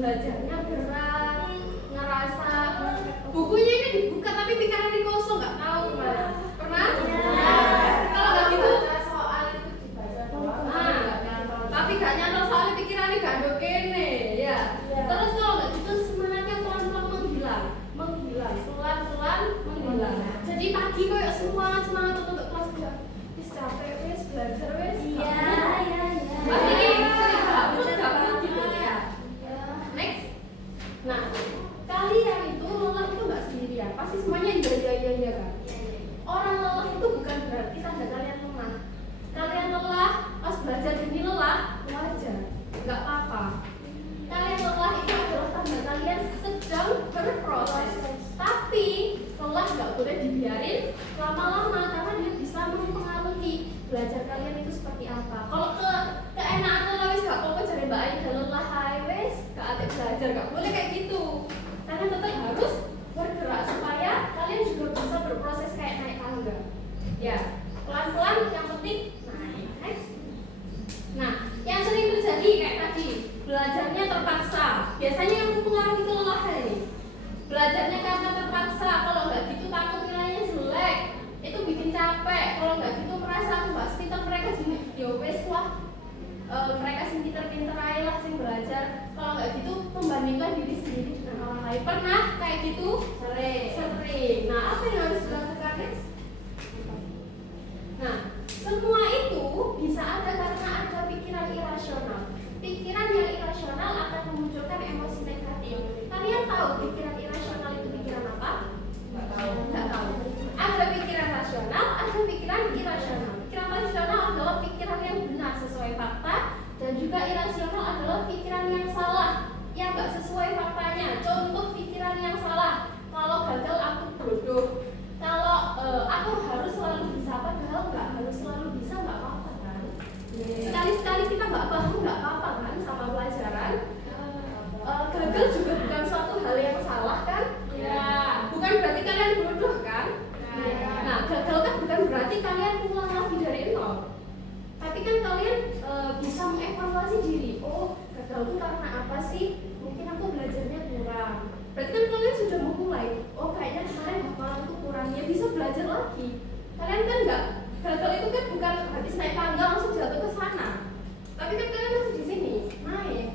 belajarnya berat, ngerasa bukunya ini dibuka tapi pikirannya kosong, nggak tahu mana. Pernah? Kalau nggak gitu, soal itu dibaca doang. Tapi gak nyantol soalnya pikirannya gak ada kene, ya. Terus kalau nggak gitu semangatnya pelan-pelan menghilang, pelan-pelan menghilang. Jadi pagi kayak semangat untuk kelas udah, wis capek wis belajar wis. Pasti ini gabut gitu ya. Next. Nah, kalian itu lelah itu nggak sendirian, pasti semuanya iya kan. Orang lelah itu bukan berarti tanda kalian lemah. Kalian lelah, pas belajar ini lelah, wajar, nggak apa-apa. Kalian lelah itu adalah tanda kalian sedang berproses. Tapi lelah nggak boleh dibiarin lama-lama karena dia bisa mempengaruhi belajar kalian itu seperti apa. Kalau keenakan lelah wis gak apa-apa cari Mbak Aida lelah wis gak ada belajar, gak boleh kayak gitu. Kalian tetap harus bergerak supaya kalian juga bisa berproses kayak naik tangga. Ya, pelan-pelan yang penting naik. Next. Nah, yang sering terjadi kayak tadi, belajarnya terpaksa. Biasanya yang mempengaruhi kelelahan ini. Belajarnya karena terpaksa, kalau nggak gitu takut nilainya jelek. Itu bikin capek. Kalau nggak gitu merasa aku nggak pintar mereka jadi ya wes lah. Mereka sing pinter-pinter aja lah sing belajar. Kalau nggak gitu membandingkan diri sendiri dengan orang lain. Pernah kayak gitu? Sering. Nah, apa yang harus dilakukan next? Nah, semua itu bisa ada karena ada pikiran irasional. Pikiran yang irasional akan memunculkan emosi negatif. Kalian tahu pikiran irasional itu pikiran apa? Nggak tahu. Ada pikiran rasional, ada pikiran irasional. Pikiran rasional adalah pikiran yang benar sesuai fakta, dan juga irasional adalah pikiran yang salah, yang nggak sesuai faktanya. Contoh pikiran yang salah, kalau gagal aku bodoh. Kalau aku harus selalu bisa, padahal nggak harus selalu bisa, nggak apa-apa kan? Sekali-sekali kita nggak paham nggak apa-apa kan sama pelajaran. Gagal juga bukan suatu hal yang salah kan? Bukan berarti kalian bodoh kan? Nah, gagal kan bukan berarti kalian ulang lagi dari nol. Tapi kan kalian bisa mengevaluasi diri. Oh, gagal itu karena apa sih? Mungkin aku belajarnya kurang. Berarti kan kalian sudah memulai. Oh, kayaknya kemarin hafalan itu kurang, ya bisa belajar lagi. Kalian kan nggak, gagal itu kan bukan habis naik tangga langsung jatuh ke sana. Tapi kan kalian masih di sini, naik.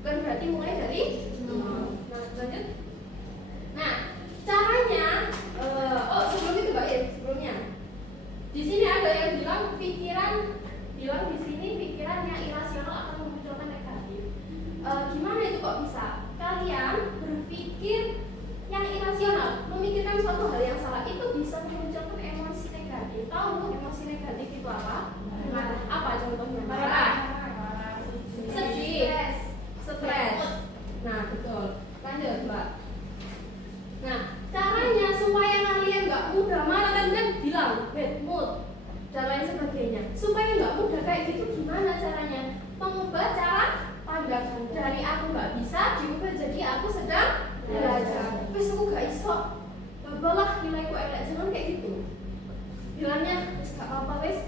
Bukan berarti mulai dari nol. Nah, lanjut. Nah, caranya, sebelum itu Mbak sebelumnya. Di sini ada yang bilang di sini pikiran yang irasional akan memunculkan negatif. Gimana itu kok bisa? Kalian berpikir yang irasional, memikirkan suatu hal yang salah itu bisa memunculkan emosi negatif. Tahu emosi negatif itu apa? Apa contohnya? Marah, sedih, stres. Nah, betul. Lanjut, Mbak. Nah, caranya supaya kalian nggak mudah marah, kan bilang bad mood dan lain sebagainya. Supaya nggak mudah kayak gitu, gimana caranya? Mengubah cara pandangan dari aku nggak bisa diubah jadi aku sedang belajar. Wes aku gak iso, babalah nilaiku elek, jangan kayak gitu. Bilangnya wes gak apa-apa wes,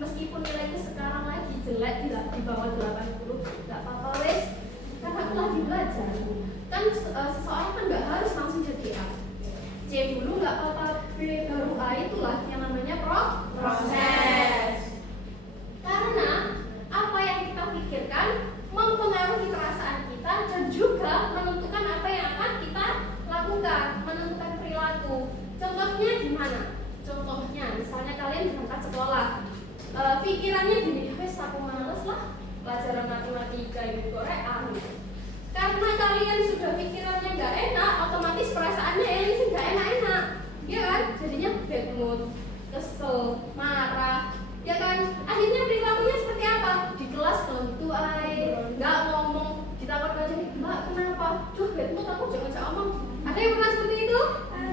meskipun nilaiku sekarang lagi jelek di bawah 80, gak apa-apa wes, karena aku lagi belajar. Kan seseorang kan gak harus langsung jadi A. C dulu gak apa-apa, B baru A, itulah yang namanya proses. Karena apa yang kita pikirkan mempengaruhi perasaan kita dan juga menentukan apa yang akan kita lakukan, menentukan perilaku. Contohnya gimana? Contohnya misalnya kalian berangkat sekolah, pikirannya gini, wes aku males lah pelajaran matematika ini Korea. Karena kalian sudah pikirannya nggak enak, otomatis perasaannya ini sih nggak enak-enak, ya kan? Jadinya bad mood, kesel, marah, ya kan? Akhirnya perilakunya seperti apa? Di kelas kalau gitu nggak ngomong, ditakut aja nih, Mbak kenapa? Duh bad mood, aku jangan ngomong. Ada yang pernah seperti itu?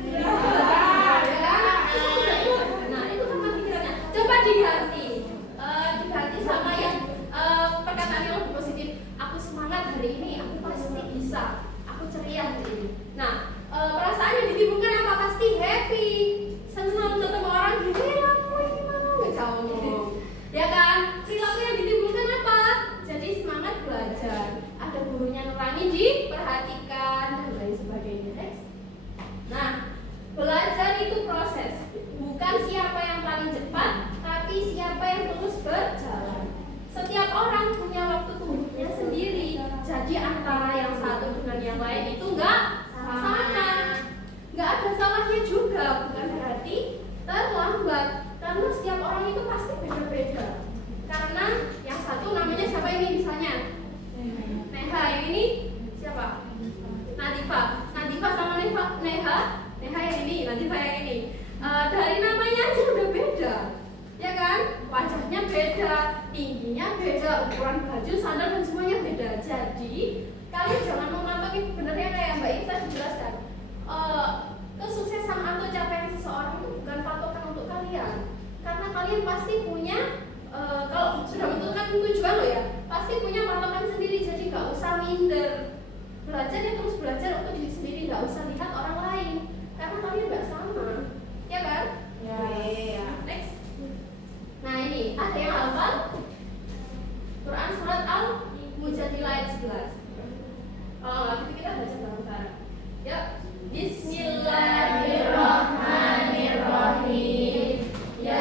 Ya kan? Nah itu kan pikirannya. Coba diganti sama yang perkataan yang lebih positif. Aku semangat hari ini, aku pasti bisa, aku ceria hari ini. Nah perasaan yang ditimbulkan apa? Pasti happy, senang ketemu orang gitu. Aku gimana nggak ngomong, ya kan? Perilaku yang ditimbulkan apa? Jadi semangat belajar. Ada gurunya nerangin di diperhatikan dan lain sebagainya. Next. Nah, belajar itu proses, bukan siapa yang paling cepat, tapi siapa yang terus berjalan. Setiap orang punya waktu tumbuhnya sendiri, jadi antara yang satu dengan yang lain itu enggak sama. Enggak ada salahnya juga, bukan berarti terlambat, karena setiap orang itu pasti beda-beda. Karena yang satu namanya siapa ini misalnya? Neha, yang ini siapa? Nadifa sama Neha yang ini, Nadifa yang ini. Dari namanya aja udah beda, ya kan? Wajahnya beda, tingginya beda, ukuran baju, sandal dan semuanya beda. Jadi kalian jangan mematoki, bener ya kayak Mbak Ita dijelaskan. Kesuksesan atau capaian seseorang itu bukan patokan untuk kalian, karena kalian pasti punya kalau sudah menentukan tujuan lo ya, pasti punya patokan sendiri. Jadi nggak usah minder, belajar ya terus belajar untuk diri sendiri, nggak usah lihat orang lain, karena kalian nggak sama, ya kan? Ya. Next. Nah ini ada yang hafal Quran surat Al-Mujadilah ayat 11. Kalau nggak gitu kita baca bareng-bareng. Yuk. Bismillahirrahmanirrahim. Ya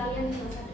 kalian di masa